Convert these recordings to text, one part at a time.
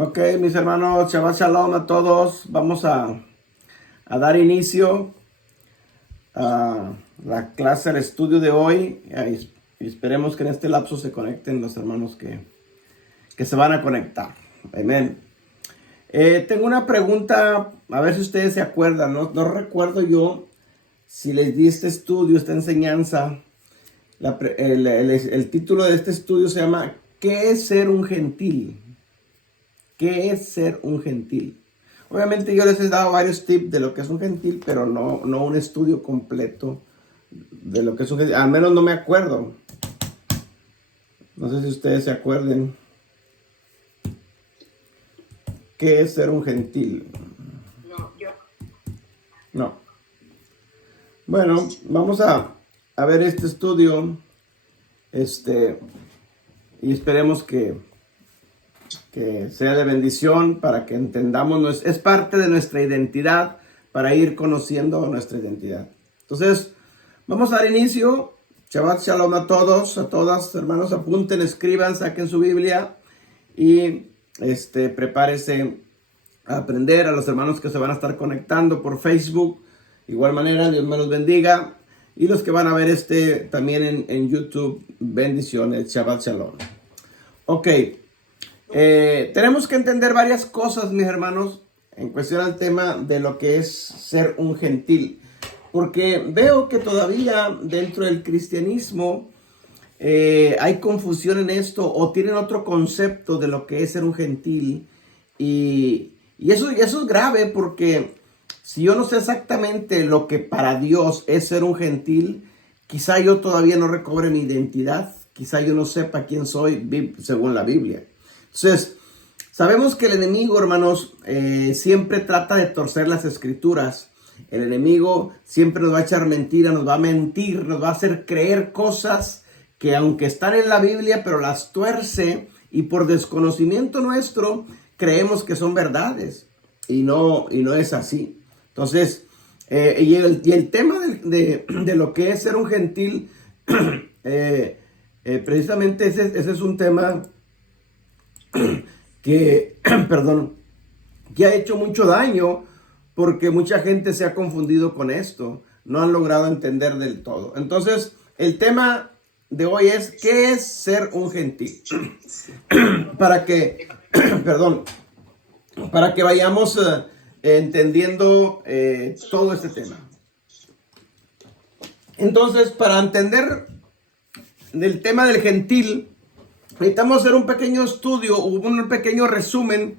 Ok, mis hermanos, Shabbat Shalom a todos. Vamos a dar inicio a la clase, al estudio de hoy. Y esperemos que en este lapso se conecten los hermanos que se van a conectar. Amén. Tengo una pregunta, a ver si ustedes se acuerdan. No recuerdo yo si les di este estudio, esta enseñanza. El título de este estudio se llama ¿Qué es ser un gentil? ¿Qué es ser un gentil? Obviamente yo les he dado varios tips de lo que es un gentil, pero no un estudio completo de lo que es un gentil. Al menos no me acuerdo. No sé si ustedes se acuerden. ¿Qué es ser un gentil? No, yo. No. Bueno, vamos a ver este estudio. Y esperemos que sea de bendición para que entendamos, es parte de nuestra identidad para ir conociendo nuestra identidad. Entonces, vamos a dar inicio. Shabbat Shalom a todos, a todas, hermanos, apunten, escriban, saquen su Biblia y prepárese a aprender. A los hermanos que se van a estar conectando por Facebook, igual manera, Dios me los bendiga. Y los que van a ver también en YouTube, bendiciones, Shabbat Shalom. Ok. Tenemos que entender varias cosas, mis hermanos, en cuestión al tema de lo que es ser un gentil. Porque veo que todavía dentro del cristianismo hay confusión en esto o tienen otro concepto de lo que es ser un gentil. Y eso es grave porque si yo no sé exactamente lo que para Dios es ser un gentil, quizá yo todavía no recobre mi identidad, quizá yo no sepa quién soy según la Biblia. Entonces, sabemos que el enemigo, hermanos, siempre trata de torcer las escrituras. El enemigo siempre nos va a echar mentira, nos va a mentir, nos va a hacer creer cosas que aunque están en la Biblia, pero las tuerce y por desconocimiento nuestro creemos que son verdades y no es así. Entonces, y el tema de lo que es ser un gentil, precisamente ese es un tema que, perdón, que ha hecho mucho daño porque mucha gente se ha confundido con esto, no han logrado entender del todo. Entonces, el tema de hoy es ¿qué es ser un gentil? Para que, perdón, para que vayamos entendiendo todo este tema. Entonces, para entender el tema del gentil, necesitamos hacer un pequeño estudio, un pequeño resumen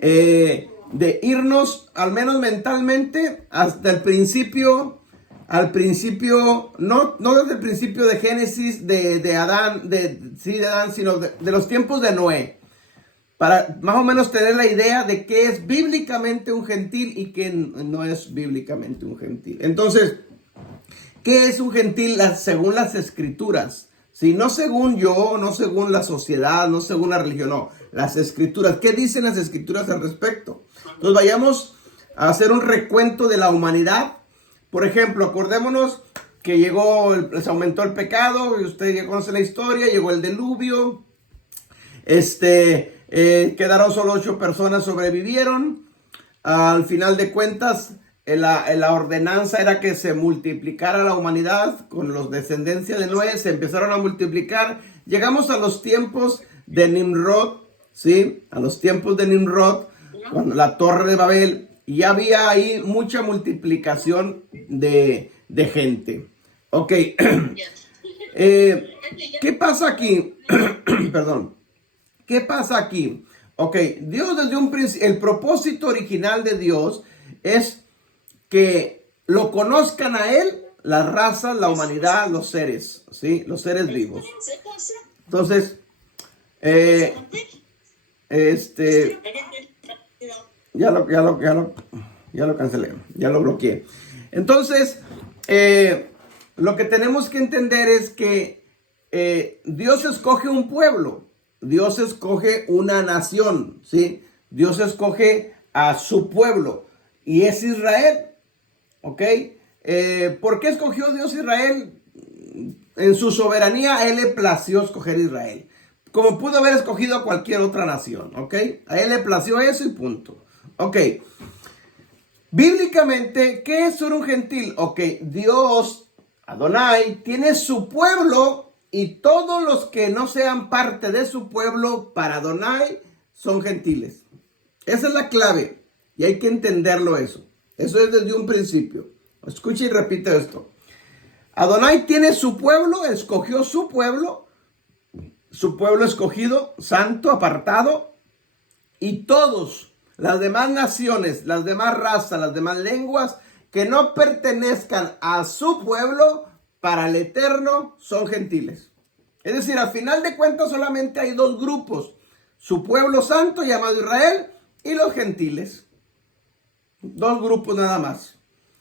de irnos, al menos mentalmente, hasta el principio, no desde el principio de Génesis, de Adán, sino de los tiempos de Noé, para más o menos tener la idea de qué es bíblicamente un gentil y qué no es bíblicamente un gentil. Entonces, ¿qué es un gentil según las escrituras? Sí, no según yo, no según la sociedad, no según la religión, no. Las escrituras. ¿Qué dicen las escrituras al respecto? Entonces vayamos a hacer un recuento de la humanidad. Por ejemplo, acordémonos que se aumentó el pecado, y usted ya conoce la historia, llegó el diluvio, quedaron solo 8 personas, sobrevivieron. Al final de cuentas, la ordenanza era que se multiplicara la humanidad con los descendencias de Noé, se empezaron a multiplicar. Llegamos a los tiempos de Nimrod, ¿sí? A los tiempos de Nimrod, cuando la torre de Babel, y había ahí mucha multiplicación de gente. Ok. ¿Qué pasa aquí? Perdón. ¿Qué pasa aquí? Ok, Dios desde un principio, el propósito original de Dios es que lo conozcan a Él, las razas, la humanidad, los seres, ¿sí? Los seres vivos. Entonces, ya lo cancelé, ya lo bloqueé. Entonces, lo que tenemos que entender es que Dios escoge un pueblo, Dios escoge una nación, ¿sí? Dios escoge a su pueblo y es Israel, ¿ok? ¿Por qué escogió Dios Israel? En su soberanía, a Él le plació escoger Israel. como pudo haber escogido a cualquier otra nación, ¿ok? A él le plació eso y punto. Ok. Bíblicamente, ¿qué es ser un gentil? Ok, Dios, Adonai, tiene su pueblo y todos los que no sean parte de su pueblo, para Adonai, son gentiles. Esa es la clave y hay que entenderlo eso. Eso es desde un principio. Escucha y repite esto. Adonai tiene su pueblo, escogió su pueblo escogido, santo, apartado, y todos, las demás naciones, las demás razas, las demás lenguas que no pertenezcan a su pueblo, para el eterno son gentiles. Es decir, al final de cuentas solamente hay dos grupos: su pueblo santo llamado Israel y los gentiles. Dos grupos nada más.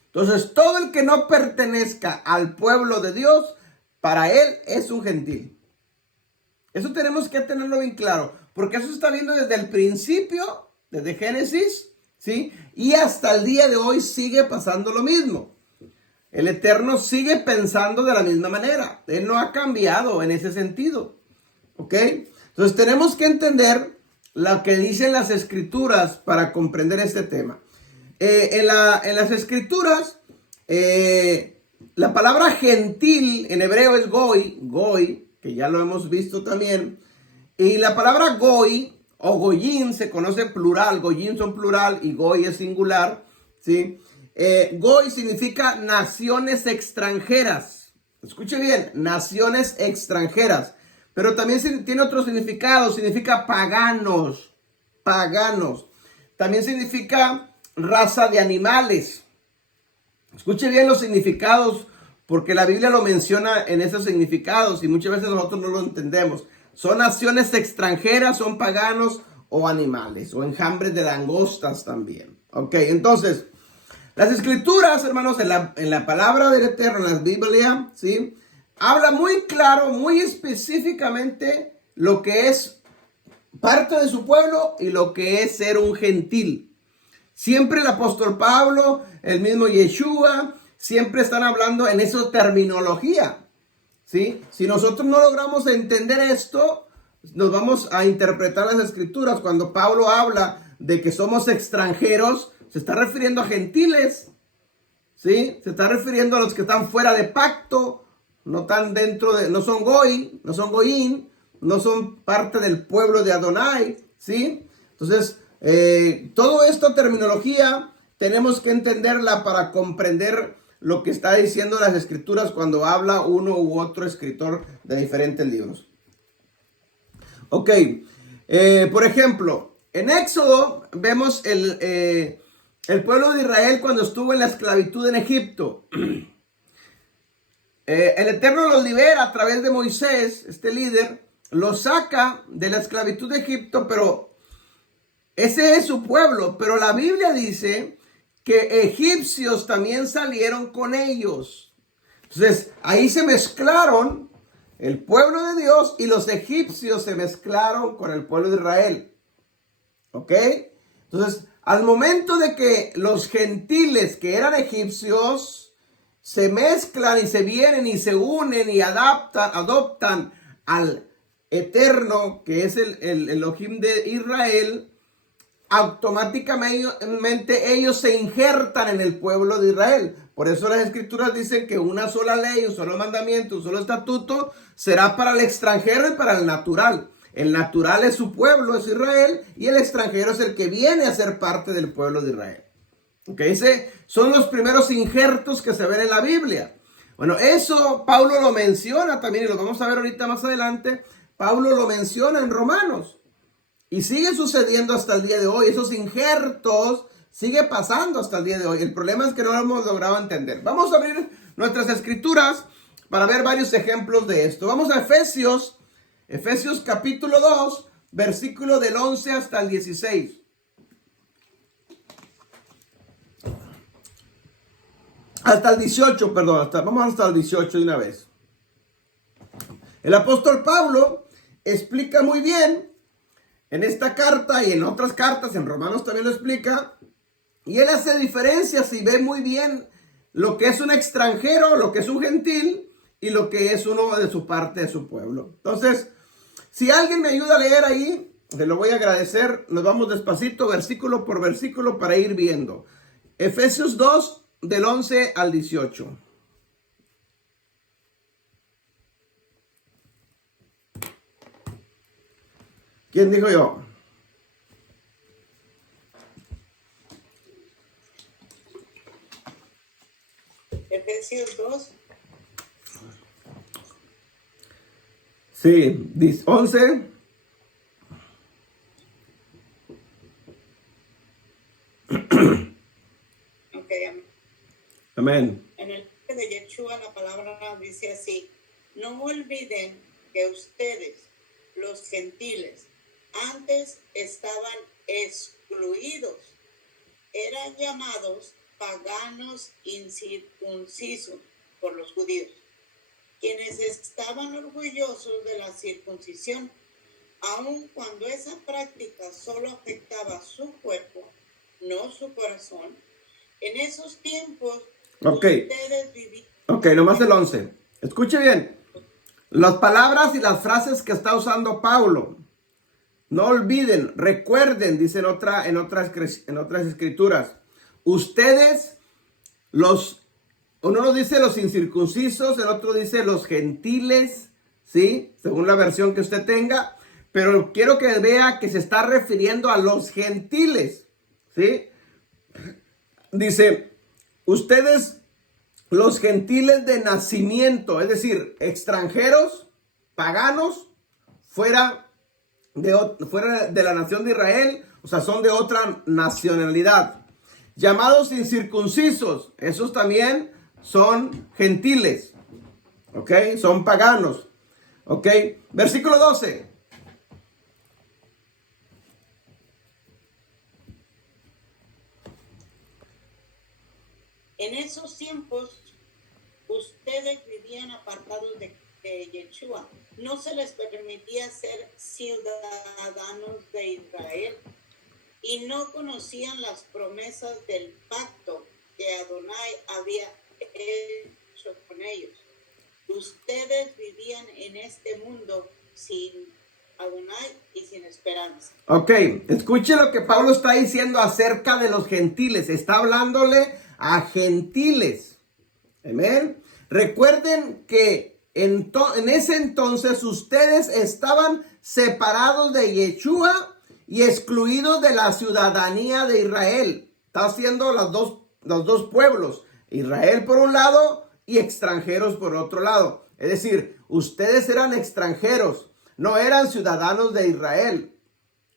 Entonces, todo el que no pertenezca al pueblo de Dios, para él es un gentil. Eso tenemos que tenerlo bien claro, porque eso se está viendo desde el principio, desde Génesis, ¿sí? Y hasta el día de hoy sigue pasando lo mismo. El Eterno sigue pensando de la misma manera. Él no ha cambiado en ese sentido, ¿ok? Entonces tenemos que entender lo que dicen las Escrituras para comprender este tema. En las Escrituras, la palabra gentil en hebreo es goy, que ya lo hemos visto también. Y la palabra goy o goyín se conoce plural. Goyín son plural y goy es singular, ¿sí? Goy significa naciones extranjeras. Escuche bien, naciones extranjeras. Pero también tiene otro significado. Significa paganos. También significa raza de animales. Escuche bien los significados, porque la Biblia lo menciona en esos significados y muchas veces nosotros no lo entendemos. Son naciones extranjeras, son paganos o animales, o enjambres de langostas también. Ok, entonces, las Escrituras, hermanos, en la palabra del Eterno, en la Biblia, ¿sí? Habla muy claro, muy específicamente lo que es parte de su pueblo y lo que es ser un gentil. Siempre el apóstol Pablo, el mismo Yeshua, siempre están hablando en esa terminología, ¿sí? Si nosotros no logramos entender esto, nos vamos a interpretar las Escrituras. Cuando Pablo habla de que somos extranjeros, se está refiriendo a gentiles, ¿sí? Se está refiriendo a los que están fuera de pacto, no están dentro de, no son goy, no son goyín, no son parte del pueblo de Adonai, ¿sí? Entonces, toda esta terminología tenemos que entenderla para comprender lo que está diciendo las Escrituras cuando habla uno u otro escritor de diferentes libros. Ok, por ejemplo, en Éxodo vemos el pueblo de Israel cuando estuvo en la esclavitud en Egipto. El Eterno los libera a través de Moisés, este líder, los saca de la esclavitud de Egipto, pero ese es su pueblo. Pero la Biblia dice que egipcios también salieron con ellos. Entonces, ahí se mezclaron el pueblo de Dios y los egipcios se mezclaron con el pueblo de Israel. ¿Ok? Entonces, al momento de que los gentiles que eran egipcios se mezclan y se vienen y se unen y adoptan al Eterno, que es el Elohim de Israel, automáticamente ellos se injertan en el pueblo de Israel. Por eso las Escrituras dicen que una sola ley, un solo mandamiento, un solo estatuto será para el extranjero y para el natural. El natural es su pueblo, es Israel, y el extranjero es el que viene a ser parte del pueblo de Israel. Okay, ese son los primeros injertos que se ven en la Biblia. Bueno, eso Pablo lo menciona también, y lo vamos a ver ahorita más adelante. Pablo lo menciona en Romanos. Y sigue sucediendo hasta el día de hoy. Esos injertos sigue pasando hasta el día de hoy. El problema es que no lo hemos logrado entender. Vamos a abrir nuestras Escrituras para ver varios ejemplos de esto. Vamos a Efesios capítulo 2, versículo del 11 hasta el 16. Hasta el 18, perdón. Vamos hasta el 18 de una vez. El apóstol Pablo explica muy bien en esta carta y en otras cartas, en Romanos también lo explica. Y él hace diferencias y ve muy bien lo que es un extranjero, lo que es un gentil y lo que es uno de su parte de su pueblo. Entonces, Si alguien me ayuda a leer ahí, se lo voy a agradecer. Nos vamos despacito, versículo por versículo, para ir viendo. Efesios 2, del 11 al 18. ¿Quién dijo yo? Efesios 2. Sí, 11. Okay. Amén. En el libro de Yeshua la palabra dice así: no olviden que ustedes, los gentiles, antes estaban excluidos, eran llamados paganos incircuncisos por los judíos, quienes estaban orgullosos de la circuncisión, aun cuando esa práctica solo afectaba su cuerpo, no su corazón. En esos tiempos, ustedes vivían. Ok, nomás el 11. Escuche bien. Las palabras y las frases que está usando Pablo. No olviden, recuerden, dice en otras escrituras. Ustedes, uno dice los incircuncisos, el otro dice los gentiles, ¿sí? Según la versión que usted tenga. Pero quiero que vea que se está refiriendo a los gentiles, ¿sí? Dice, ustedes, los gentiles de nacimiento, es decir, extranjeros, paganos, fuera de la nación de Israel, o sea, son de otra nacionalidad. Llamados incircuncisos, esos también son gentiles, ¿ok? Son paganos, ¿ok? Versículo 12. En esos tiempos, ustedes vivían apartados de Yeshua. No se les permitía ser ciudadanos de Israel y no conocían las promesas del pacto que Adonai había hecho con ellos. Ustedes vivían en este mundo sin Adonai y sin esperanza. Ok, escuche lo que Pablo está diciendo acerca de los gentiles. Está hablándole a gentiles. Amén. Recuerden que en ese entonces ustedes estaban separados de Yeshua y excluidos de la ciudadanía de Israel. Está haciendo los dos pueblos, Israel por un lado y extranjeros por otro lado. Es decir, ustedes eran extranjeros, no eran ciudadanos de Israel,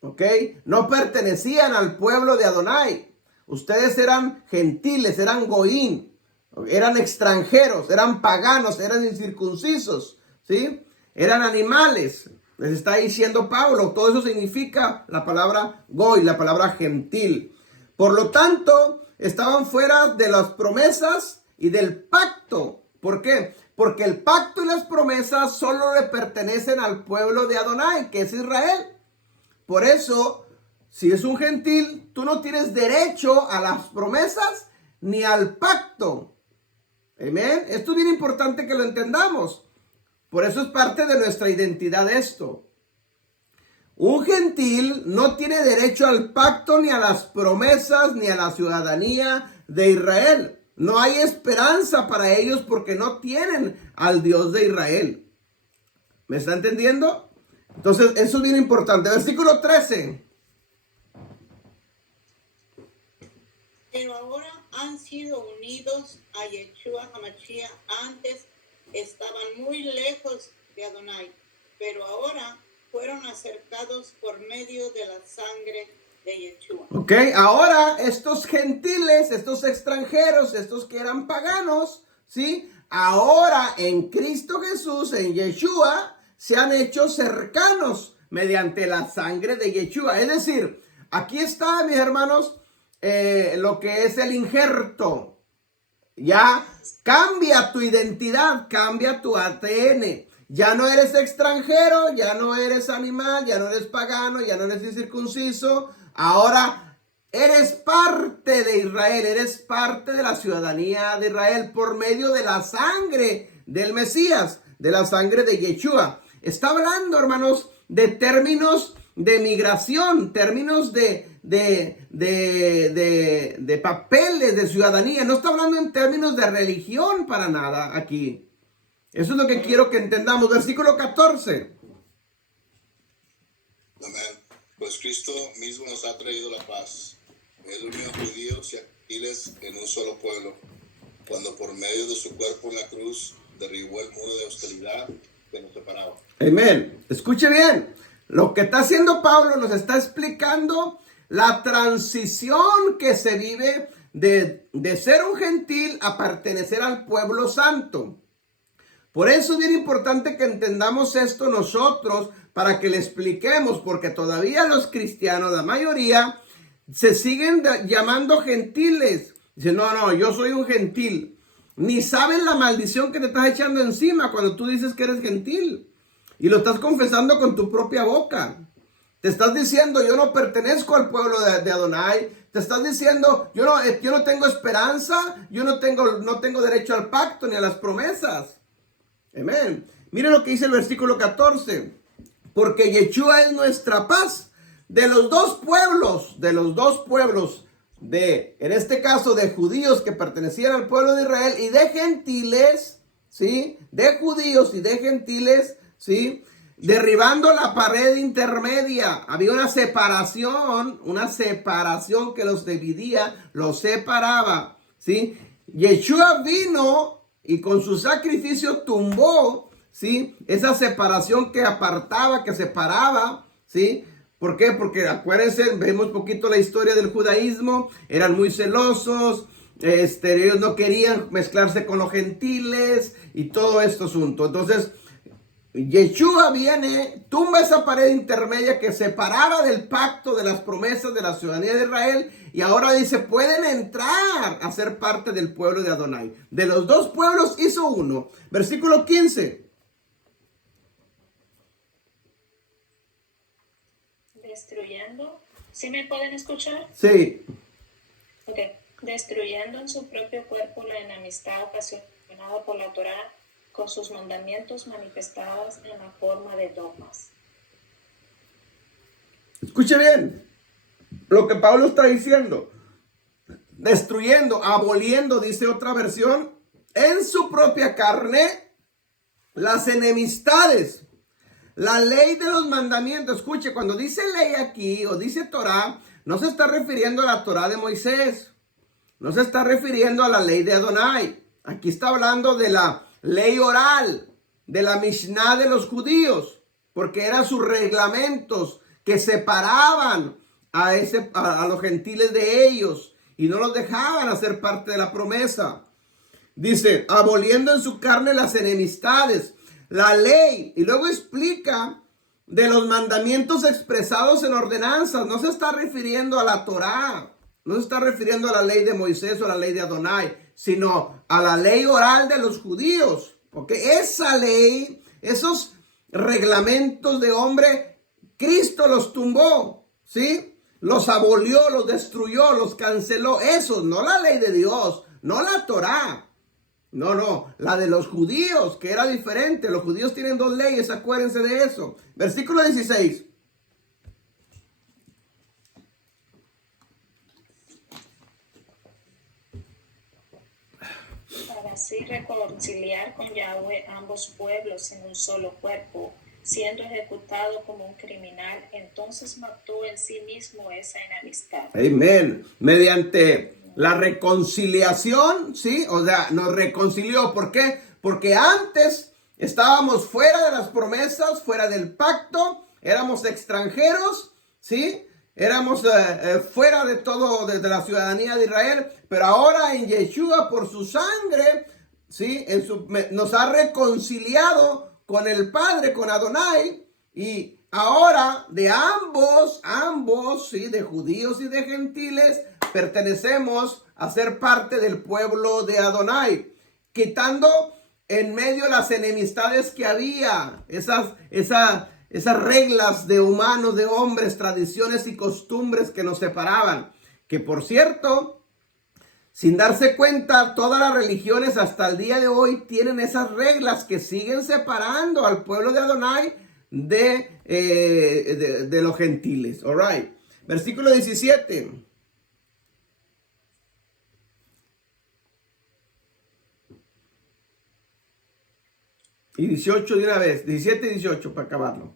¿ok? No pertenecían al pueblo de Adonai. Ustedes eran gentiles, eran goín, eran extranjeros, eran paganos, eran incircuncisos, ¿sí? Eran animales. Les está diciendo Pablo, todo eso significa la palabra goy, la palabra gentil. Por lo tanto, estaban fuera de las promesas y del pacto. ¿Por qué? Porque el pacto y las promesas solo le pertenecen al pueblo de Adonai, que es Israel. Por eso, si es un gentil, tú no tienes derecho a las promesas ni al pacto. Amén. Esto es bien importante que lo entendamos. Por eso es parte de nuestra identidad esto. Un gentil no tiene derecho al pacto, ni a las promesas, ni a la ciudadanía de Israel. No hay esperanza para ellos porque no tienen al Dios de Israel. ¿Me está entendiendo? Entonces, eso es bien importante. Versículo 13. Pero ahora han sido unidos a Yeshua HaMashiach. Antes estaban muy lejos de Adonai, pero ahora fueron acercados por medio de la sangre de Yeshua. Ok, ahora estos gentiles, estos extranjeros, estos que eran paganos, ¿sí? Ahora en Cristo Jesús, en Yeshua, se han hecho cercanos mediante la sangre de Yeshua. Es decir, aquí está, mis hermanos, lo que es el injerto. Ya cambia tu identidad, cambia tu ADN. Ya no eres extranjero, ya no eres animal, ya no eres pagano, ya no eres incircunciso. Ahora eres parte de Israel, eres parte de la ciudadanía de Israel por medio de la sangre del Mesías, de la sangre de Yeshua. Está hablando, hermanos, de términos de migración, términos de papeles, de ciudadanía. No está hablando en términos de religión para nada aquí. Eso es lo que quiero que entendamos. Versículo 14. Amén. Pues Cristo mismo nos ha traído la paz. Él unió a judíos y a gentiles en un solo pueblo, cuando por medio de su cuerpo en la cruz derribó el muro de hostilidad que nos separaba. Amén. Escuche bien. Lo que está haciendo Pablo nos está explicando la transición que se vive de ser un gentil a pertenecer al pueblo santo. Por eso es bien importante que entendamos esto nosotros, para que le expliquemos, porque todavía los cristianos, la mayoría, se siguen llamando gentiles. Dicen, no, yo soy un gentil. Ni saben la maldición que te estás echando encima cuando tú dices que eres gentil. Y lo estás confesando con tu propia boca. Te estás diciendo, yo no pertenezco al pueblo de Adonai. Te estás diciendo, yo no tengo esperanza. Yo no tengo derecho al pacto ni a las promesas. Amén. Mire lo que dice el versículo 14. Porque Yeshua es nuestra paz. De los dos pueblos, en este caso de judíos que pertenecían al pueblo de Israel y de gentiles, ¿sí? De judíos y de gentiles, ¿sí? Derribando la pared intermedia. Había una separación que los dividía, los separaba, ¿sí? Yeshua vino y con su sacrificio tumbó, ¿sí? Esa separación que apartaba, que separaba, ¿sí? ¿Por qué? Porque acuérdense, vemos poquito la historia del judaísmo, eran muy celosos, ellos no querían mezclarse con los gentiles y todo esto asunto. Entonces, Yeshua viene, tumba esa pared intermedia que separaba del pacto, de las promesas de la ciudadanía de Israel, y ahora dice, pueden entrar a ser parte del pueblo de Adonai. De los dos pueblos hizo uno. Versículo 15. Destruyendo, ¿sí me pueden escuchar? Sí. Ok. Destruyendo en su propio cuerpo la enemistad ocasionada por la Torá, con sus mandamientos manifestados en la forma de dogmas. Escuche bien lo que Pablo está diciendo. Destruyendo, aboliendo, dice otra versión, en su propia carne las enemistades. La ley de los mandamientos. Escuche, cuando dice ley aquí o dice Torah, no se está refiriendo a la Torah de Moisés. No se está refiriendo a la ley de Adonai. Aquí está hablando de la ley oral, de la Mishnah de los judíos, porque eran sus reglamentos que separaban a los gentiles de ellos y no los dejaban hacer parte de la promesa. Dice, aboliendo en su carne las enemistades, la ley, y luego explica de los mandamientos expresados en ordenanzas. No se está refiriendo a la Torá, no se está refiriendo a la ley de Moisés o a la ley de Adonai, sino a la ley oral de los judíos, porque esa ley, esos reglamentos de hombre, Cristo los tumbó, ¿sí? Los abolió, los destruyó, los canceló. Esos, no la ley de Dios, no la Torá. No, la de los judíos, que era diferente. Los judíos tienen dos leyes, acuérdense de eso. Versículo 16. Para así reconciliar con Yahweh ambos pueblos en un solo cuerpo, siendo ejecutado como un criminal, entonces mató en sí mismo esa enemistad. Amén. Mediante la reconciliación, ¿sí? O sea, nos reconcilió. ¿Por qué? Porque antes estábamos fuera de las promesas, fuera del pacto, éramos extranjeros, ¿sí? Éramos fuera de todo, de la ciudadanía de Israel, pero ahora en Yeshua, por su sangre, ¿sí? Nos ha reconciliado con el Padre, con Adonai, y ahora de ambos, ¿sí? De judíos y de gentiles, pertenecemos a ser parte del pueblo de Adonai, quitando en medio las enemistades que había, esas reglas de humanos, de hombres, tradiciones y costumbres que nos separaban. Que por cierto, sin darse cuenta, todas las religiones hasta el día de hoy tienen esas reglas que siguen separando al pueblo de Adonai de los gentiles. All right. Versículo 17. Y 18 de una vez, 17 y 18 para acabarlo.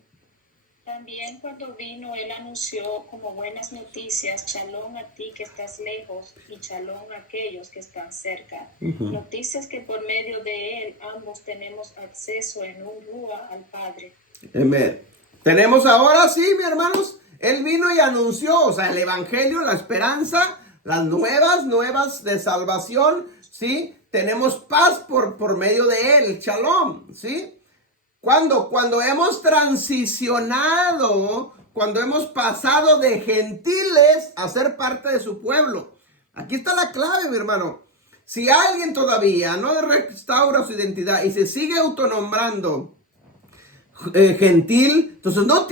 También cuando vino, él anunció como buenas noticias, shalom a ti que estás lejos y shalom a aquellos que están cerca. Noticias que por medio de él ambos tenemos acceso en un rúa al Padre. Amén. Tenemos ahora, sí, mis hermanos, él vino y anunció, o sea, el evangelio, la esperanza, las nuevas de salvación, ¿sí? Tenemos paz por medio de él, shalom, ¿sí? Cuando hemos transicionado, cuando hemos pasado de gentiles a ser parte de su pueblo. Aquí está la clave, mi hermano. Si alguien todavía no restaura su identidad y se sigue autonombrando gentil, entonces no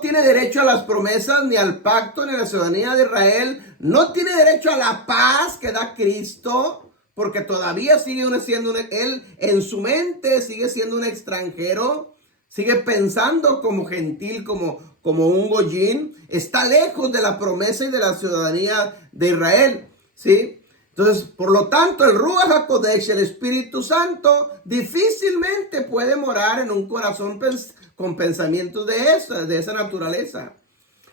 tiene derecho a las promesas, ni al pacto, ni a la ciudadanía de Israel, no tiene derecho a la paz que da Cristo, porque todavía sigue siendo él en su mente sigue siendo un extranjero, sigue pensando como gentil, como un goyín, está lejos de la promesa y de la ciudadanía de Israel, ¿sí? Entonces, por lo tanto, el Ruach HaKodesh, el Espíritu Santo, difícilmente puede morar en un corazón con pensamientos de esa naturaleza.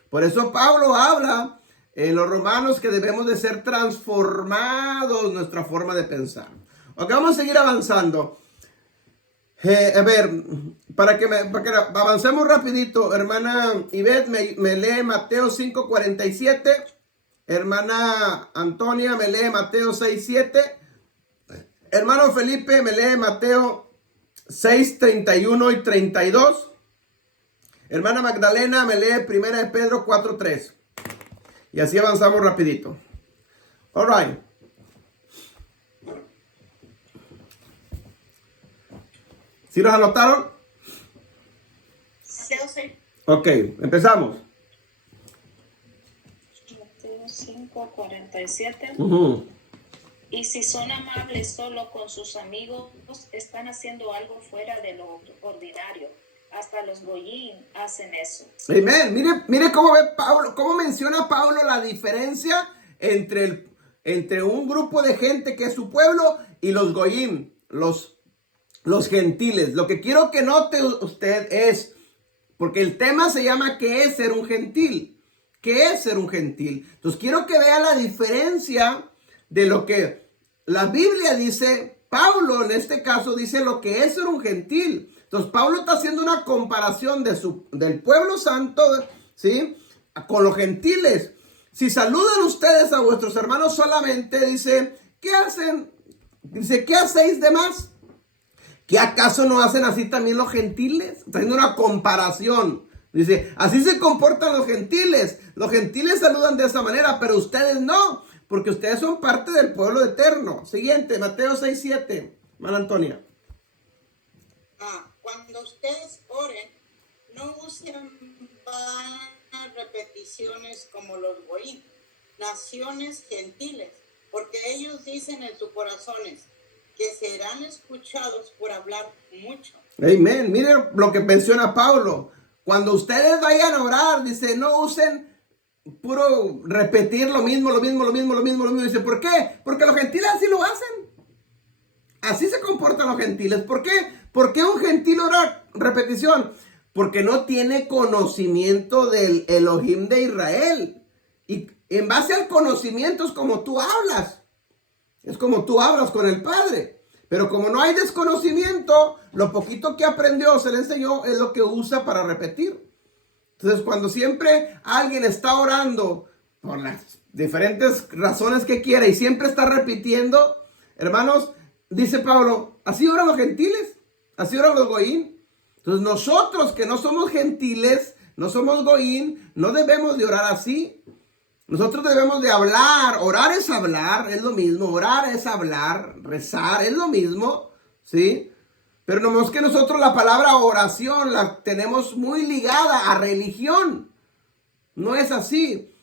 Por eso Pablo habla en los Romanos que debemos de ser transformados nuestra forma de pensar. Ok, vamos a seguir avanzando. A ver, para que avancemos rapidito, hermana Ivette me lee Mateo 5:47. Hermana Antonia me lee Mateo 6:7. Hermano Felipe me lee Mateo 6:31 y 32. Hermana Magdalena me lee 1 de Pedro 4:3. Y así avanzamos rapidito. All right. ¿Sí los anotaron? Sí. Ok, empezamos. Mateo 5:47. Y si son amables solo con sus amigos, están haciendo algo fuera de lo ordinario. Hasta los goyín hacen eso. Amén. Mire cómo ve Pablo, cómo menciona Pablo la diferencia entre un grupo de gente que es su pueblo y los goyim, los gentiles. Lo que quiero que note usted es, porque el tema se llama ¿qué es ser un gentil? ¿Qué es ser un gentil? Entonces quiero que vea la diferencia de lo que la Biblia dice. Pablo en este caso dice lo que es ser un gentil. Entonces Pablo está haciendo una comparación del pueblo santo, ¿sí?, con los gentiles. Si saludan ustedes a vuestros hermanos solamente, dice, ¿qué hacen? Dice, ¿qué hacéis de más? ¿Qué acaso no hacen así también los gentiles? Está haciendo una comparación. Dice, así se comportan los gentiles. Los gentiles saludan de esa manera, pero ustedes no, porque ustedes son parte del pueblo eterno. Siguiente, Mateo 6:7. Hermana Antonia. Cuando ustedes oren, no usen vanas repeticiones como los goyim, naciones gentiles, porque ellos dicen en sus corazones que serán escuchados por hablar mucho. Amén. Miren lo que menciona Pablo. Cuando ustedes vayan a orar, dice, no usen puro repetir lo mismo. Dice, ¿por qué? Porque los gentiles así lo hacen. Así se comportan los gentiles. ¿Por qué? ¿Por qué un gentil ora repetición? Porque no tiene conocimiento del Elohim de Israel. Y en base al conocimiento es como tú hablas. Es como tú hablas con el Padre. Pero como no hay desconocimiento, lo poquito que aprendió, se le enseñó, es lo que usa para repetir. Entonces, cuando siempre alguien está orando por las diferentes razones que quiera y siempre está repitiendo, hermanos, dice Pablo, así oran los gentiles, así oran los goyín. Entonces, nosotros que no somos gentiles, no somos goyín, no debemos de orar así. Nosotros debemos de hablar. Orar es hablar, es lo mismo. Orar es hablar, rezar es lo mismo, ¿sí? Pero no es que nosotros la palabra oración la tenemos muy ligada a religión. No es así.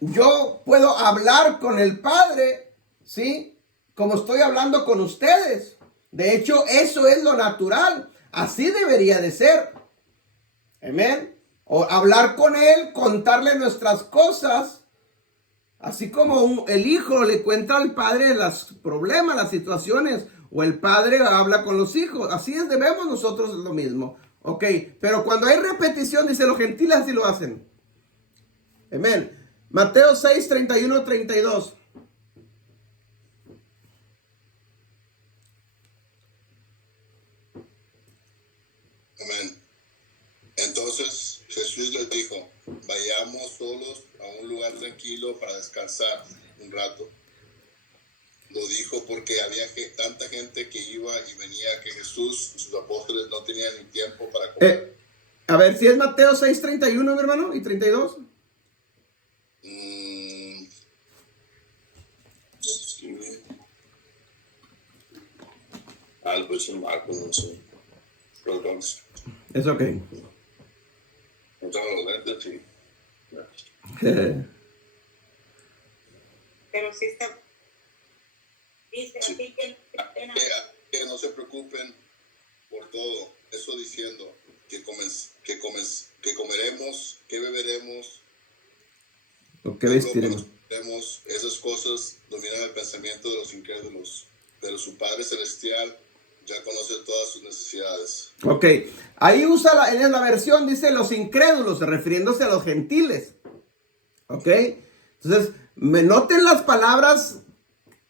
Yo puedo hablar con el Padre, ¿sí?, como estoy hablando con ustedes. De hecho, eso es lo natural. Así debería de ser. Amén. O hablar con Él, contarle nuestras cosas. Así como el hijo le cuenta al padre los problemas, las situaciones, o el padre habla con los hijos. Así es, debemos nosotros lo mismo. Ok, pero cuando hay repetición, dice, los gentiles así lo hacen. Amén. Mateo 6, 31, 32. Amén. Entonces Jesús les dijo, vayamos solos a un lugar tranquilo para descansar un rato. Lo dijo porque había tanta gente que iba y venía que Jesús y sus apóstoles no tenían ni tiempo para comer. A ver, si es Mateo 6, 31, mi hermano, y 32. Pues en Marcos, no sé. Perdón. Es ok. No tengo los lentes, sí. Pero sí está. Dice Sí. así Que no se preocupen por todo. Eso diciendo que comeremos, que beberemos, ¿O qué vestiremos? esas cosas dominan el pensamiento de los incrédulos, pero su Padre Celestial ya conoce todas sus necesidades. Ok, ahí usa en la versión, dice los incrédulos, refiriéndose a los gentiles. Ok, entonces, noten las palabras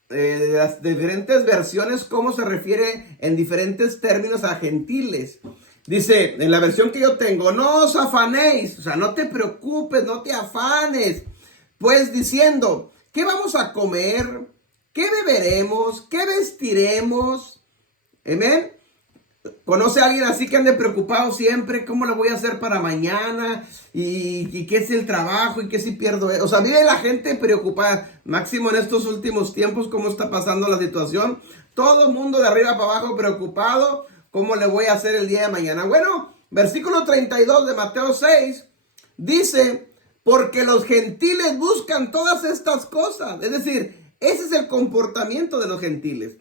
de las diferentes versiones, cómo se refiere en diferentes términos a gentiles. Dice, en la versión que yo tengo, no os afanéis, o sea, no te preocupes, no te afanes, pues diciendo, ¿qué vamos a comer? ¿Qué beberemos? ¿Qué vestiremos? Amén. ¿Conoce a alguien así que ande preocupado siempre? ¿Cómo lo voy a hacer para mañana? ¿Y qué es el trabajo? ¿Y qué si pierdo? O sea, vive la gente preocupada. Máximo en estos últimos tiempos, ¿cómo está pasando la situación? Todo el mundo de arriba para abajo preocupado. ¿Cómo le voy a hacer el día de mañana? Bueno, versículo 32 de Mateo 6 dice, porque los gentiles buscan todas estas cosas. Es decir, ese es el comportamiento de los gentiles.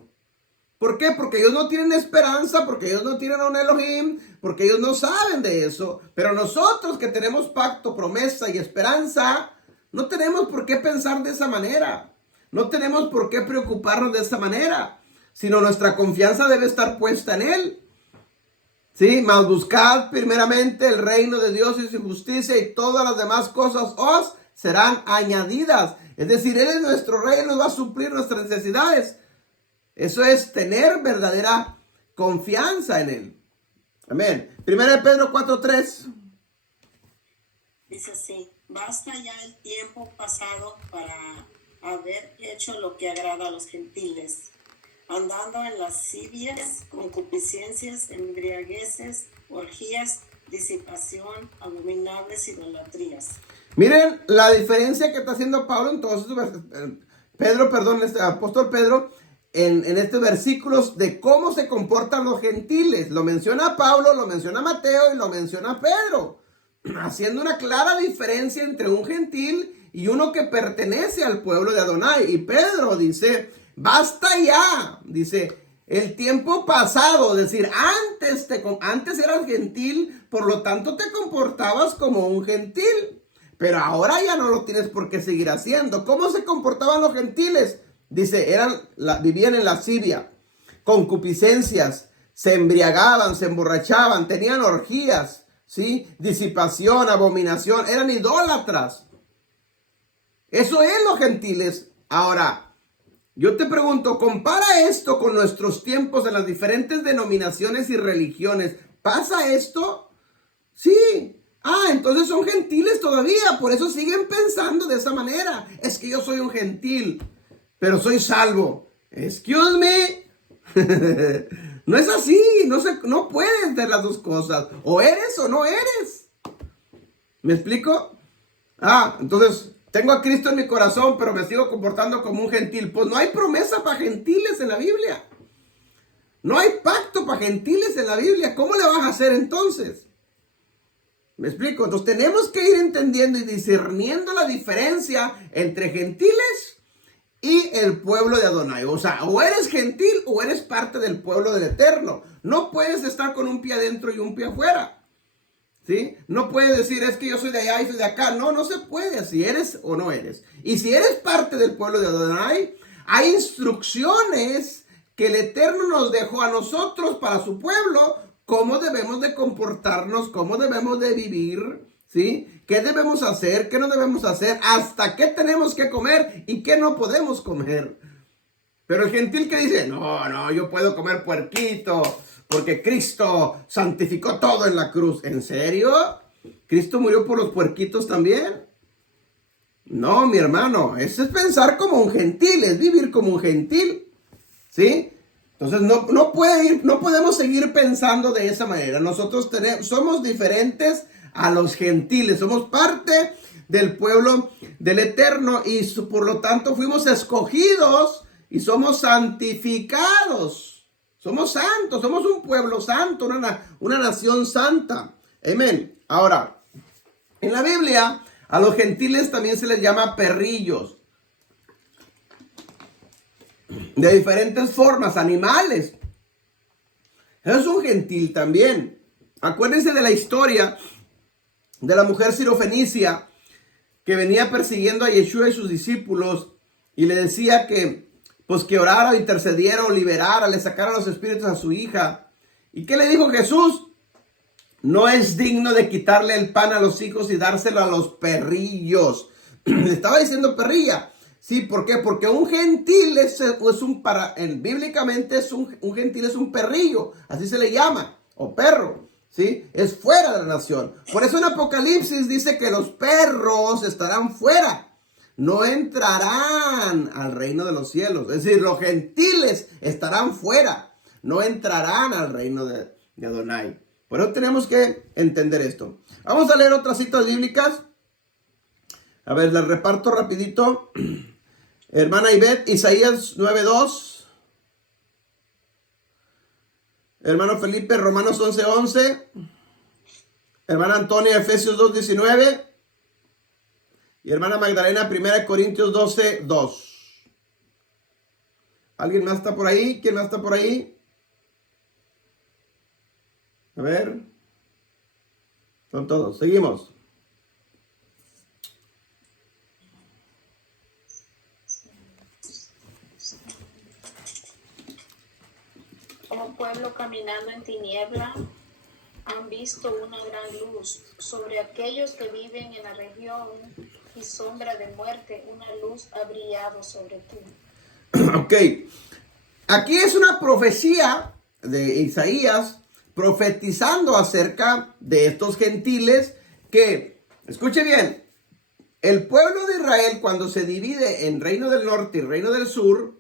¿Por qué? Porque ellos no tienen esperanza, porque ellos no tienen a un Elohim, porque ellos no saben de eso. Pero nosotros que tenemos pacto, promesa y esperanza, no tenemos por qué pensar de esa manera. No tenemos por qué preocuparnos de esa manera, sino nuestra confianza debe estar puesta en Él. Sí, mas buscad primeramente el reino de Dios y su justicia, y todas las demás cosas os serán añadidas. Es decir, Él es nuestro rey, Él nos va a suplir nuestras necesidades. Eso es tener verdadera confianza en Él. Amén. 1 Pedro 4:3. Dice así, basta ya el tiempo pasado para haber hecho lo que agrada a los gentiles, andando en lascivias, concupiscencias, embriagueces, orgías, disipación, abominables idolatrías. Miren la diferencia que está haciendo Pablo en todos estos apóstol Pedro, en estos versículos de cómo se comportan los gentiles. Lo menciona Pablo, lo menciona Mateo y lo menciona Pedro, haciendo una clara diferencia entre un gentil y uno que pertenece al pueblo de Adonai. Y Pedro dice, basta ya, dice, el tiempo pasado, es decir, antes eras gentil, por lo tanto te comportabas como un gentil, pero ahora ya no lo tienes por qué seguir haciendo. ¿Cómo se comportaban los gentiles? Dice, vivían en lascivia, concupiscencias, se embriagaban, se emborrachaban, tenían orgías, ¿sí? Disipación, abominación, eran idólatras. Eso es los gentiles. Ahora, yo te pregunto, compara esto con nuestros tiempos en las diferentes denominaciones y religiones. ¿Pasa esto? Sí. Entonces son gentiles todavía, por eso siguen pensando de esa manera. Es que yo soy un gentil, pero soy salvo. Excuse me. No es así, no puedes ver las dos cosas. O eres o no eres. ¿Me explico? Entonces tengo a Cristo en mi corazón, pero me sigo comportando como un gentil. Pues no hay promesa para gentiles en la Biblia. No hay pacto para gentiles en la Biblia. ¿Cómo le vas a hacer entonces? ¿Me explico? Entonces tenemos que ir entendiendo y discerniendo la diferencia entre gentiles y el pueblo de Adonai. O sea, o eres gentil o eres parte del pueblo del Eterno. No puedes estar con un pie adentro y un pie afuera. ¿sí? No puedes decir, es que yo soy de allá y soy de acá. No, no se puede, si eres o no eres. Y si eres parte del pueblo de Adonai, hay instrucciones que el Eterno nos dejó a nosotros para su pueblo, cómo debemos de comportarnos, cómo debemos de vivir, ¿sí? ¿Qué debemos hacer? ¿Qué no debemos hacer? ¿Hasta qué tenemos que comer y qué no podemos comer? Pero el gentil que dice, no, yo puedo comer puerquito porque Cristo santificó todo en la cruz. ¿En serio? ¿Cristo murió por los puerquitos también? No, mi hermano, eso es pensar como un gentil, es vivir como un gentil, ¿sí? Entonces no podemos seguir pensando de esa manera. Nosotros somos diferentes a los gentiles, somos parte del pueblo del Eterno y por lo tanto fuimos escogidos y somos santificados. Somos santos, somos un pueblo santo, una nación santa. Amén. Ahora, en la Biblia, a los gentiles también se les llama perrillos. De diferentes formas, animales. Es un gentil también. Acuérdense de la historia de la mujer sirofenicia que venía persiguiendo a Yeshua y sus discípulos y le decía que pues que orara, intercediera o liberara, le sacara los espíritus a su hija. ¿Y qué le dijo Jesús? No es digno de quitarle el pan a los hijos y dárselo a los perrillos. Le estaba diciendo perrilla. Sí, ¿por qué? Porque un gentil bíblicamente un gentil es un perrillo, así se le llama, o perro, ¿sí? Es fuera de la nación. Por eso en Apocalipsis dice que los perros estarán fuera, no entrarán al reino de los cielos. Es decir, los gentiles estarán fuera, no entrarán al reino de Adonai. Por eso tenemos que entender esto. Vamos a leer otras citas bíblicas. A ver, les reparto rapidito. Hermana Ivette, Isaías 9:2. Hermano Felipe, Romanos 11:11. Hermana Antonia, Efesios 2:19. Y hermana Magdalena, 1 Corintios 12:2. ¿Alguien más está por ahí? ¿Quién más está por ahí? A ver. Son todos. Seguimos. Como pueblo caminando en tiniebla, han visto una gran luz. Sobre aquellos que viven en la región y sombra de muerte, una luz ha brillado sobre ti. Ok. Aquí es una profecía de Isaías profetizando acerca de estos gentiles que, escuche bien, el pueblo de Israel cuando se divide en reino del norte y reino del sur,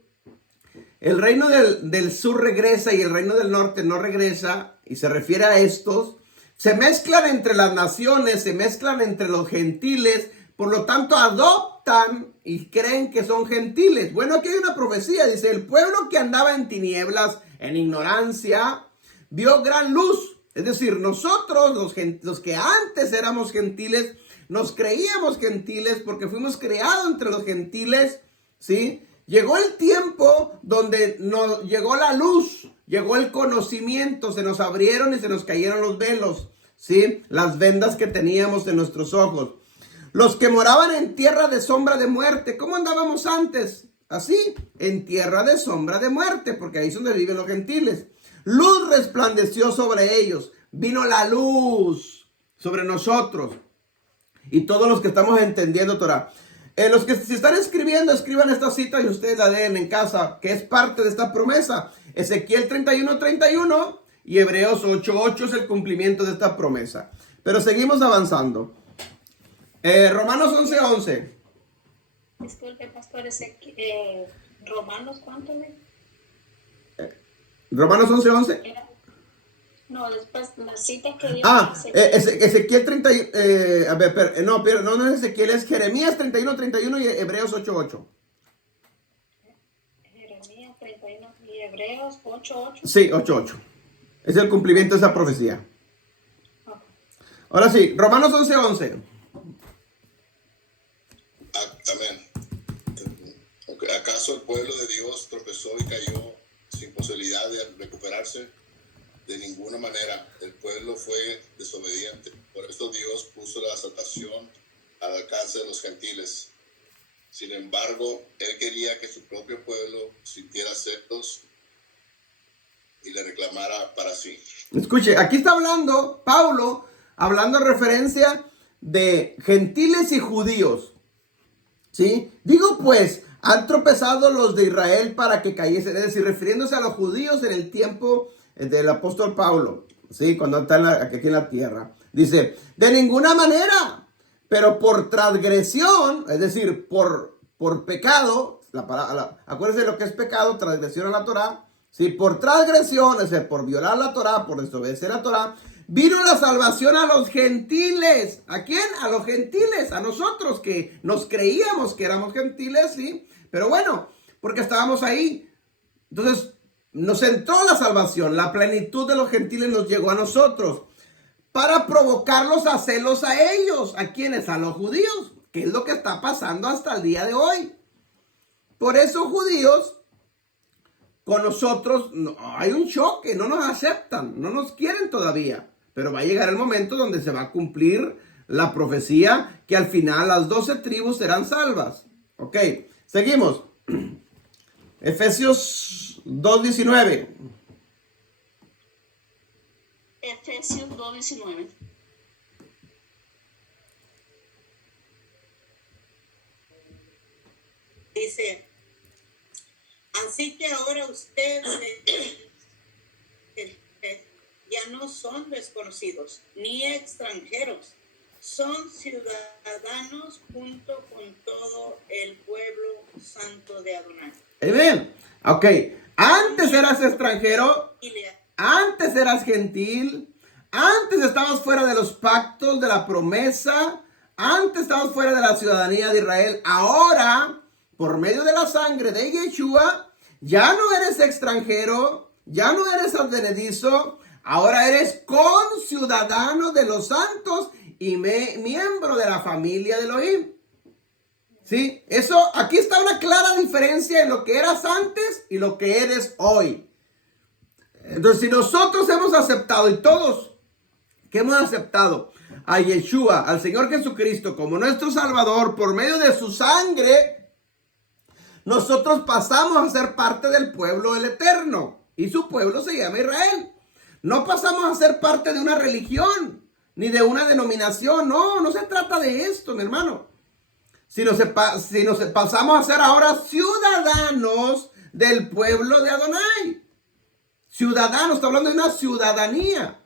el reino del sur regresa y el reino del norte no regresa, y se refiere a estos, se mezclan entre las naciones, se mezclan entre los gentiles, por lo tanto adoptan y creen que son gentiles. Bueno, aquí hay una profecía, dice, el pueblo que andaba en tinieblas, en ignorancia, vio gran luz. Es decir, nosotros, los que antes éramos gentiles, nos creíamos gentiles porque fuimos creados entre los gentiles, ¿sí? Llegó el tiempo donde nos llegó la luz, llegó el conocimiento, se nos abrieron y se nos cayeron los velos, ¿sí? Las vendas que teníamos en nuestros ojos. Los que moraban en tierra de sombra de muerte, ¿cómo andábamos antes? Así, en tierra de sombra de muerte, porque ahí es donde viven los gentiles. Luz resplandeció sobre ellos, vino la luz sobre nosotros. Y todos los que estamos entendiendo Torah. Los que se están escribiendo, escriban esta cita y ustedes la leen en casa, que es parte de esta promesa. Ezequiel 31:31 y Hebreos 8:8 es el cumplimiento de esta promesa. Pero seguimos avanzando. Romanos 11:11. Disculpe, pastor, Romanos, ¿cuánto le? Romanos 11:11. No, después la cita que dio. Ezequiel 30, a ver, no es Ezequiel, es Jeremías 31:31 y Hebreos 8:8. Jeremías 31 y Hebreos 8:8. Sí, 8:8. Es el cumplimiento de esa profecía. Ahora sí, Romanos 11:11. Amén. ¿Acaso el pueblo de Dios tropezó y cayó sin posibilidad de recuperarse? De ninguna manera. El pueblo fue desobediente. Por esto Dios puso la salvación al alcance de los gentiles. Sin embargo, Él quería que su propio pueblo sintiera celos y le reclamara para sí. Escuche, aquí está hablando Pablo, hablando en referencia de gentiles y judíos. ¿Sí? Digo pues, han tropezado los de Israel para que cayesen, es decir, refiriéndose a los judíos en el tiempo del apóstol Pablo, ¿sí? Cuando está aquí en la tierra. Dice, de ninguna manera, pero por transgresión, es decir, por pecado, acuérdense de lo que es pecado, transgresión a la Torá, ¿sí? Por transgresión, es decir, por violar la Torá, por desobedecer la Torá, vino la salvación a los gentiles. ¿A quién? A los gentiles, a nosotros que nos creíamos que éramos gentiles, ¿sí? Pero bueno, porque estábamos ahí. Entonces, nos entró la salvación, la plenitud de los gentiles nos llegó a nosotros para provocarlos a celos a ellos. ¿A quiénes? A los judíos, que es lo que está pasando hasta el día de hoy. Por eso judíos con nosotros hay un choque, no nos aceptan, no nos quieren todavía. Pero va a llegar el momento donde se va a cumplir la profecía que al final las 12 tribus serán salvas. Ok, seguimos. Efesios 2:19. Efesios 2:19. Dice, así que ahora ustedes ya no son desconocidos ni extranjeros, son ciudadanos junto con todo el pueblo santo de Adonai. Amén. Ok, antes eras extranjero, antes eras gentil, antes estabas fuera de los pactos, de la promesa, antes estabas fuera de la ciudadanía de Israel. Ahora, por medio de la sangre de Yeshua, ya no eres extranjero, ya no eres advenedizo, ahora eres conciudadano de los santos y miembro de la familia de Elohim. ¿Sí? Eso, aquí está una clara diferencia en lo que eras antes y lo que eres hoy. Entonces, si nosotros hemos aceptado, y todos que hemos aceptado a Yeshua, al Señor Jesucristo, como nuestro Salvador, por medio de su sangre, nosotros pasamos a ser parte del pueblo del Eterno. Y su pueblo se llama Israel. No pasamos a ser parte de una religión, ni de una denominación. No, no se trata de esto, mi hermano. Sino pasamos a ser ahora ciudadanos del pueblo de Adonai. Ciudadanos, está hablando de una ciudadanía.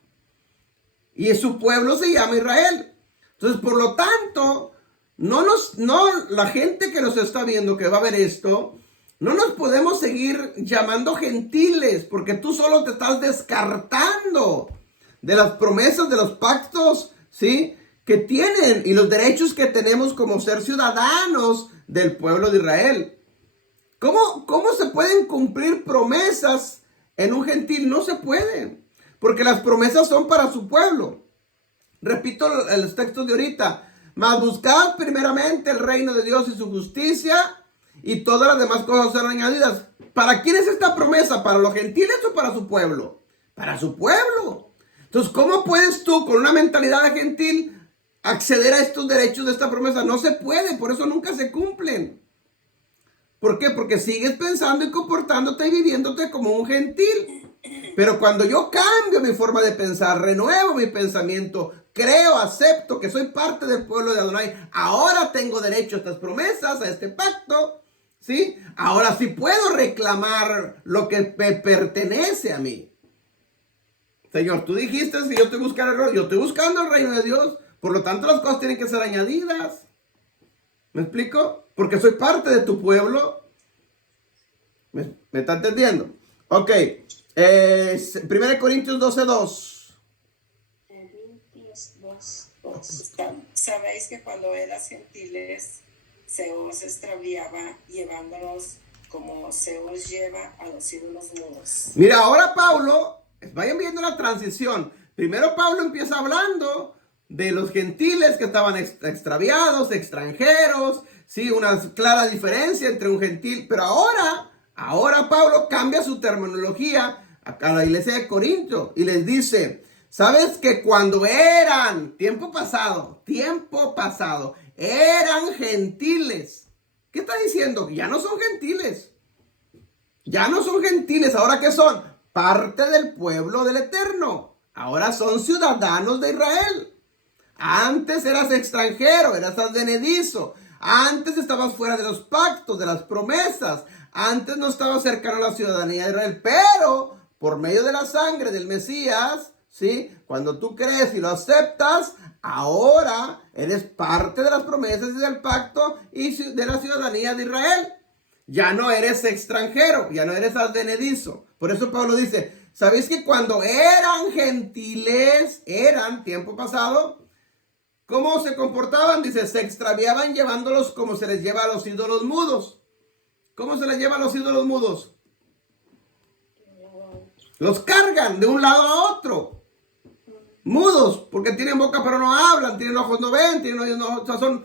Y su pueblo se llama Israel. Entonces, por lo tanto, la gente que nos está viendo, que va a ver esto, no nos podemos seguir llamando gentiles, porque tú solo te estás descartando de las promesas, de los pactos, ¿sí?, que tienen y los derechos que tenemos como ser ciudadanos del pueblo de Israel. ¿Cómo se pueden cumplir promesas en un gentil? No se pueden, porque las promesas son para su pueblo. Repito los textos de ahorita. Mas buscad primeramente el reino de Dios y su justicia, y todas las demás cosas serán añadidas. ¿Para quién es esta promesa? ¿Para los gentiles o para su pueblo? Para su pueblo. Entonces, ¿cómo puedes tú con una mentalidad de gentil acceder a estos derechos de esta promesa? No se puede, por eso nunca se cumplen. ¿Por qué? Porque sigues pensando y comportándote y viviéndote como un gentil. Pero cuando yo cambio mi forma de pensar, renuevo mi pensamiento, creo, acepto que soy parte del pueblo de Adonai, ahora tengo derecho a estas promesas, a este pacto, ¿sí? Ahora sí puedo reclamar lo que me pertenece a mí. Señor, tú dijiste, si yo estoy buscando el reino de Dios, por lo tanto las cosas tienen que ser añadidas. ¿Me explico? Porque soy parte de tu pueblo. ¿Me está entendiendo? Ok. 1 Corintios 12:2. Corintios 2:2. Sabéis que cuando eras gentiles se os extraviaba, llevándolos como se os lleva a los ídolos mudos. Mira, ahora Pablo, vayan viendo la transición. Primero Pablo empieza hablando de los gentiles que estaban extraviados, extranjeros, sí, una clara diferencia entre un gentil, pero ahora Pablo cambia su terminología a la iglesia de Corinto y les dice, ¿Sabes que cuando eran, tiempo pasado, eran gentiles? ¿Qué está diciendo? Ya no son gentiles. Ya no son gentiles. ¿Ahora qué son? Parte del pueblo del Eterno. Ahora son ciudadanos de Israel. Antes eras extranjero, eras advenedizo. Antes estabas fuera de los pactos, de las promesas. Antes no estabas cercano a la ciudadanía de Israel. Pero por medio de la sangre del Mesías, ¿sí? Cuando tú crees y lo aceptas, ahora eres parte de las promesas y del pacto y de la ciudadanía de Israel. Ya no eres extranjero, ya no eres advenedizo. Por eso Pablo dice, ¿sabéis que cuando eran gentiles, tiempo pasado, cómo se comportaban? Dice, se extraviaban llevándolos como se les lleva a los ídolos mudos. ¿Cómo se les lleva a los ídolos mudos? Los cargan de un lado a otro. Mudos, porque tienen boca pero no hablan, tienen ojos no ven, tienen oídos no, o sea, tú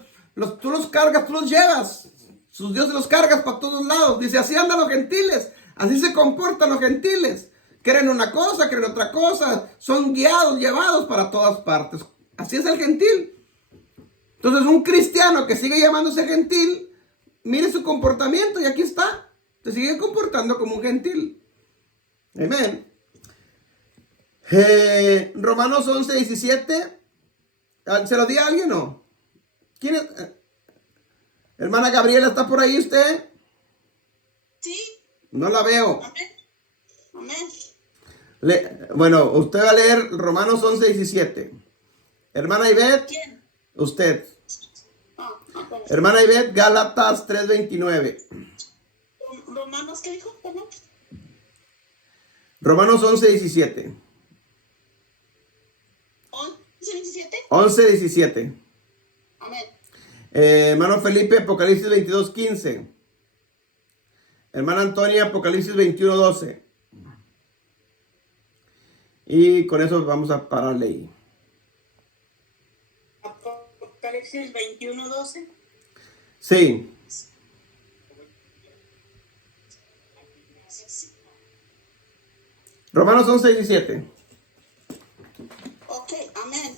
los cargas, tú los llevas. Sus dioses los cargas para todos lados. Dice, así andan los gentiles, así se comportan los gentiles. Creen una cosa, creen otra cosa, son guiados, llevados para todas partes. Así es el gentil. Entonces un cristiano que sigue llamándose gentil, mire su comportamiento y aquí está. Se sigue comportando como un gentil. Amén. Romanos 11:17. ¿Se lo di a alguien o no? ¿Quién es? Hermana Gabriela, ¿está por ahí usted? Sí. No la veo. Amén. Bueno, usted va a leer Romanos 11:17. Hermana Ivette. ¿Quién? Usted. Okay. Hermana Ivette, Gálatas 3:29. ¿Romanos qué dijo? ¿Cómo? Romanos 11:17. 11:17. 11:17. Amén. Hermano Felipe, Apocalipsis 22:15. Hermana Antonia, Apocalipsis 21:12. Y con eso vamos a pararle ahí. Apocalipsis 21:12. Sí. Romanos 11:17. Ok, amén.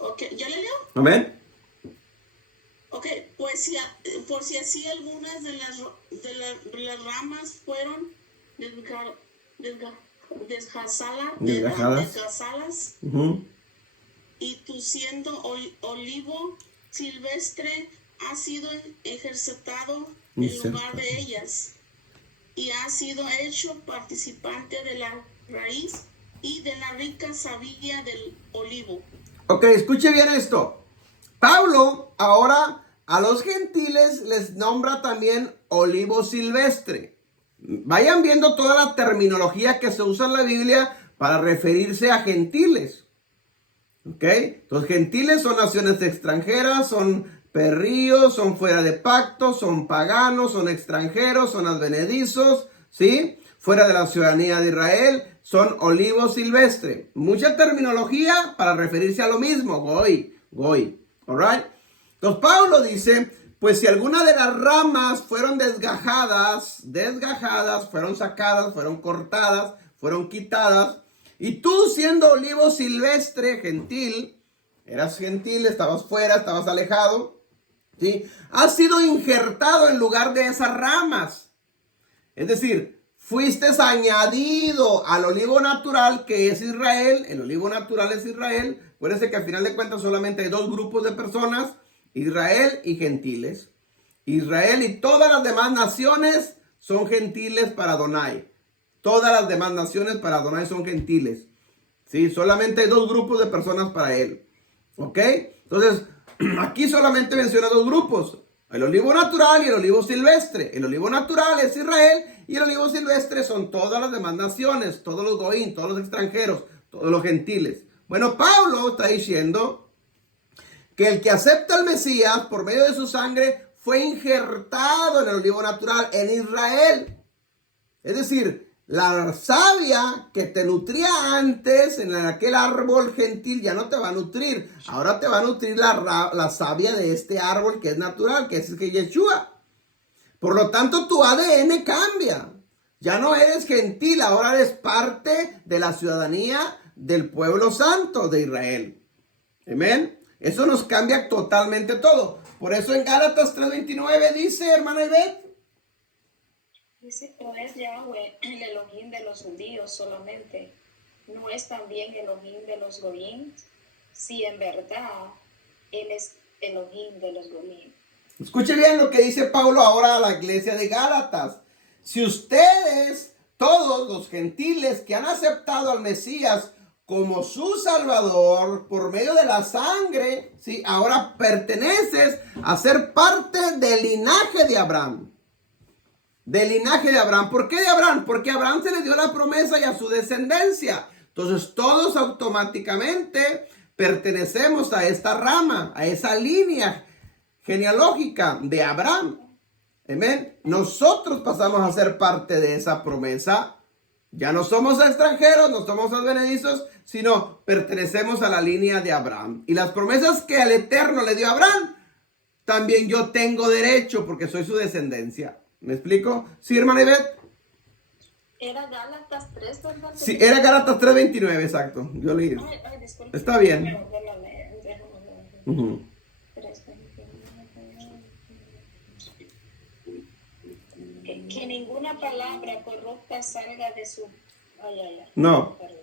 Ok, ¿ya le leo? Amén. Ok, pues por si así algunas de las ramas fueron desgajadas, y tú siendo olivo silvestre has sido ejercitado en lugar de ellas y has sido hecho participante de la raíz y de la rica savia del olivo. Ok, escuche bien esto. Pablo ahora a los gentiles les nombra también olivo silvestre. Vayan viendo toda la terminología que se usa en la Biblia para referirse a gentiles. ¿Ok? Los gentiles son naciones extranjeras, son perríos, son fuera de pacto, son paganos, son extranjeros, son advenedizos, ¿sí? Fuera de la ciudadanía de Israel, son olivo silvestre. Mucha terminología para referirse a lo mismo, goy, alright. Entonces Pablo dice, pues si alguna de las ramas fueron desgajadas, fueron sacadas, fueron cortadas, fueron quitadas, y tú siendo olivo silvestre, gentil, eras gentil, estabas fuera, estabas alejado, ¿sí? Has sido injertado en lugar de esas ramas. Es decir, fuiste añadido al olivo natural que es Israel. El olivo natural es Israel. Acuérdense que al final de cuentas solamente hay dos grupos de personas, Israel y gentiles. Israel y todas las demás naciones son gentiles para Adonai. Todas las demás naciones para Adonai son gentiles. ¿Sí? Solamente hay dos grupos de personas para él. ¿Ok? Entonces, aquí solamente menciona dos grupos. El olivo natural y el olivo silvestre. El olivo natural es Israel y el olivo silvestre son todas las demás naciones. Todos los goín, todos los extranjeros, todos los gentiles. Bueno, Pablo está diciendo que el que acepta al Mesías por medio de su sangre fue injertado en el olivo natural en Israel. Es decir, la savia que te nutría antes en aquel árbol gentil ya no te va a nutrir. Ahora te va a nutrir la savia de este árbol que es natural, que es que Yeshua. Por lo tanto, tu ADN cambia. Ya no eres gentil, ahora eres parte de la ciudadanía del pueblo santo de Israel. Amén. Eso nos cambia totalmente todo. Por eso en Gálatas 3:29 dice, hermana Ivette. Dice, ¿o es Yahweh el Elohim de los judíos solamente? ¿No es también Elohim de los goyim? Si en verdad Él es Elohim de los goyim. Escuche bien lo que dice Pablo ahora a la iglesia de Gálatas. Si ustedes, todos los gentiles que han aceptado al Mesías como su Salvador por medio de la sangre, ¿sí? Ahora perteneces a ser parte del linaje de Abraham. Del linaje de Abraham. ¿Por qué de Abraham? Porque a Abraham se le dio la promesa y a su descendencia. Entonces todos automáticamente pertenecemos a esta rama, a esa línea genealógica de Abraham. Amén. Nosotros pasamos a ser parte de esa promesa. Ya no somos extranjeros, no somos advenedizos, sino pertenecemos a la línea de Abraham. Y las promesas que el Eterno le dio a Abraham, también yo tengo derecho porque soy su descendencia. ¿Me explico? Sí, hermana Ivette. Era Gálatas 3, ¿verdad? Sí, era Gálatas 3:29, exacto. Yo leí. Ay, disculpe. Está bien. Déjame leer. Uh-huh. 3:29. Que ninguna palabra corrupta salga de su... No. Perdón.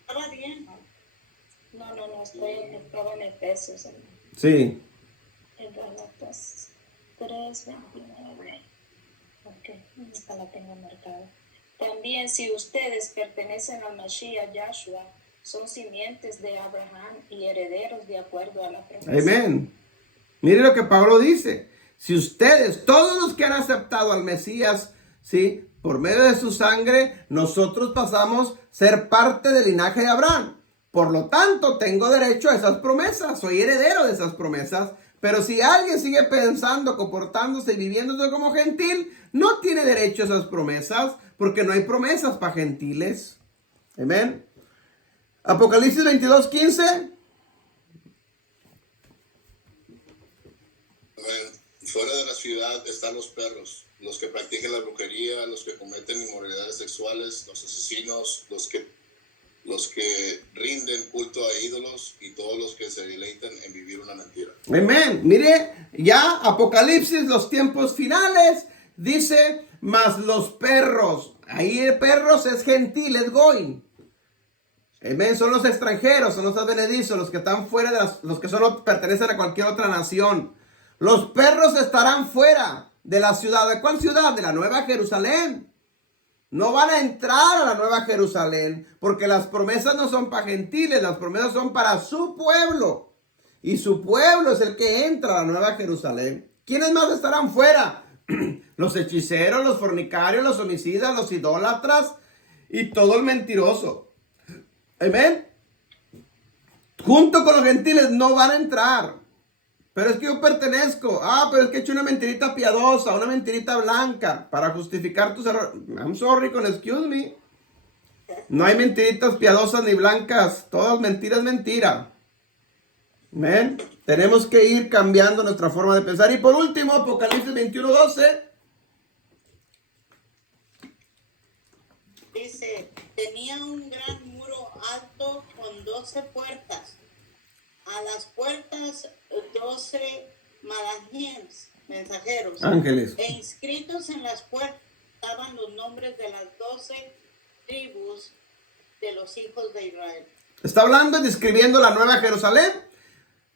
Estaba bien. No, estaba en Efesios. Sí. En Gálatas 3:29. Ok, esta la tengo marcada. También si ustedes pertenecen al Mashiach Yahshua, son simientes de Abraham y herederos de acuerdo a la promesa. Amén. Mire lo que Pablo dice. Si ustedes, todos los que han aceptado al Mesías, ¿sí? Por medio de su sangre, nosotros pasamos a ser parte del linaje de Abraham. Por lo tanto, tengo derecho a esas promesas. Soy heredero de esas promesas. Pero si alguien sigue pensando, comportándose y viviéndose como gentil, no tiene derecho a esas promesas, porque no hay promesas para gentiles. Amén. Apocalipsis 22:15. Fuera de la ciudad están los perros, los que practican la brujería, los que cometen inmoralidades sexuales, los asesinos, los que rinden culto a ídolos y todos los que se deleitan en vivir una mentira. Amén. Mire, ya Apocalipsis, los tiempos finales, dice, mas los perros. Ahí perros es gentil, es goy. Amén. Son los extranjeros, son los advenedizos, los que están fuera de los que solo pertenecen a cualquier otra nación. Los perros estarán fuera de la ciudad. ¿De cuál ciudad? De la Nueva Jerusalén. No van a entrar a la Nueva Jerusalén porque las promesas no son para gentiles, las promesas son para su pueblo. Y su pueblo es el que entra a la Nueva Jerusalén. ¿Quiénes más estarán fuera? Los hechiceros, los fornicarios, los homicidas, los idólatras y todo el mentiroso. Amén. Junto con los gentiles no van a entrar. Pero es que yo pertenezco. Pero es que he hecho una mentirita piadosa, una mentirita blanca para justificar tus errores. I'm sorry, con excuse me. No hay mentiritas piadosas ni blancas. Todas mentiras, mentira. Amén. Tenemos que ir cambiando nuestra forma de pensar. Y por último, Apocalipsis 21:12. Dice, tenía un gran muro alto con 12 puertas. A las puertas 12 malajíes, mensajeros. Ángeles. E inscritos en las puertas estaban los nombres de las 12 tribus de los hijos de Israel. Está hablando y describiendo la Nueva Jerusalén.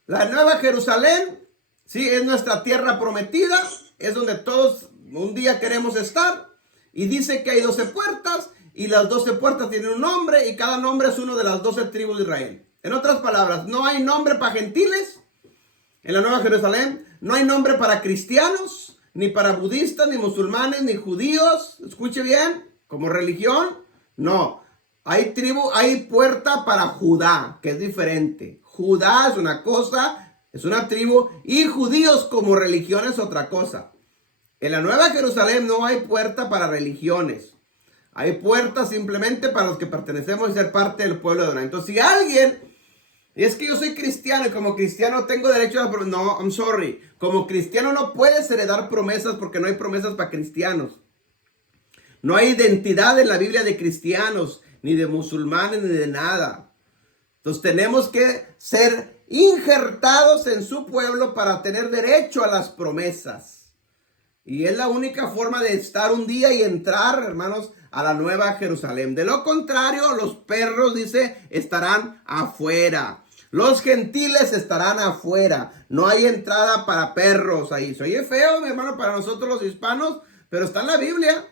La Nueva Jerusalén, sí, es nuestra tierra prometida. Es donde todos un día queremos estar. Y dice que hay 12 puertas. Y las 12 puertas tienen un nombre. Y cada nombre es uno de las 12 tribus de Israel. En otras palabras, no hay nombre para gentiles en la Nueva Jerusalén. No hay nombre para cristianos, ni para budistas, ni musulmanes, ni judíos. Escuche bien, como religión. No, hay puerta para Judá, que es diferente. Judá es una cosa, es una tribu. Y judíos como religión es otra cosa. En la Nueva Jerusalén no hay puerta para religiones. Hay puertas simplemente para los que pertenecemos y ser parte del pueblo de Adonai. Entonces, si alguien Y es que yo soy cristiano y como cristiano tengo derecho a... No, I'm sorry. Como cristiano no puedes heredar promesas porque no hay promesas para cristianos. No hay identidad en la Biblia de cristianos, ni de musulmanes, ni de nada. Entonces tenemos que ser injertados en su pueblo para tener derecho a las promesas. Y es la única forma de estar un día y entrar, hermanos, a la nueva Jerusalén. De lo contrario, los perros, dice, estarán afuera. Los gentiles estarán afuera. No hay entrada para perros ahí. Se oye feo, mi hermano, para nosotros los hispanos, pero está en la Biblia.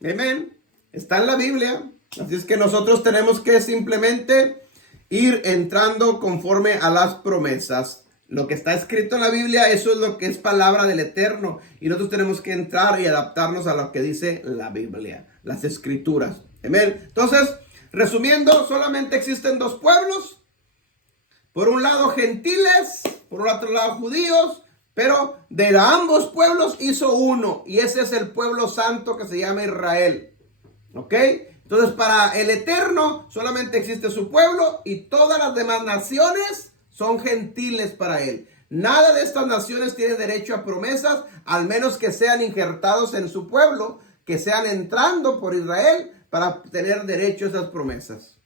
Amén. Está en la Biblia. Así es que nosotros tenemos que simplemente ir entrando conforme a las promesas. Lo que está escrito en la Biblia, eso es lo que es palabra del Eterno. Y nosotros tenemos que entrar y adaptarnos a lo que dice la Biblia, las Escrituras. Amén. Entonces, resumiendo, solamente existen dos pueblos. Por un lado gentiles, por otro lado judíos, pero de ambos pueblos hizo uno. Y ese es el pueblo santo que se llama Israel. ¿Ok? Entonces para el Eterno solamente existe su pueblo y todas las demás naciones son gentiles para él. Nada de estas naciones tiene derecho a promesas, al menos que sean injertados en su pueblo, que sean entrando por Israel para tener derecho a esas promesas.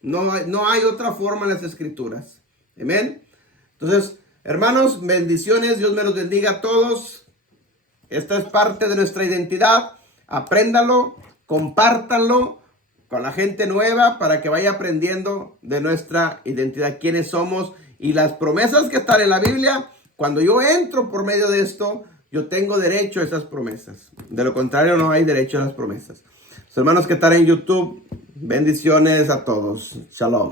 No hay otra forma en las Escrituras. Amén. Entonces, hermanos, bendiciones. Dios me los bendiga a todos. Esta es parte de nuestra identidad. Apréndalo, compártanlo con la gente nueva para que vaya aprendiendo de nuestra identidad, quiénes somos y las promesas que están en la Biblia. Cuando yo entro por medio de esto, yo tengo derecho a esas promesas. De lo contrario, no hay derecho a las promesas. Los hermanos que están en YouTube, bendiciones a todos. Shalom.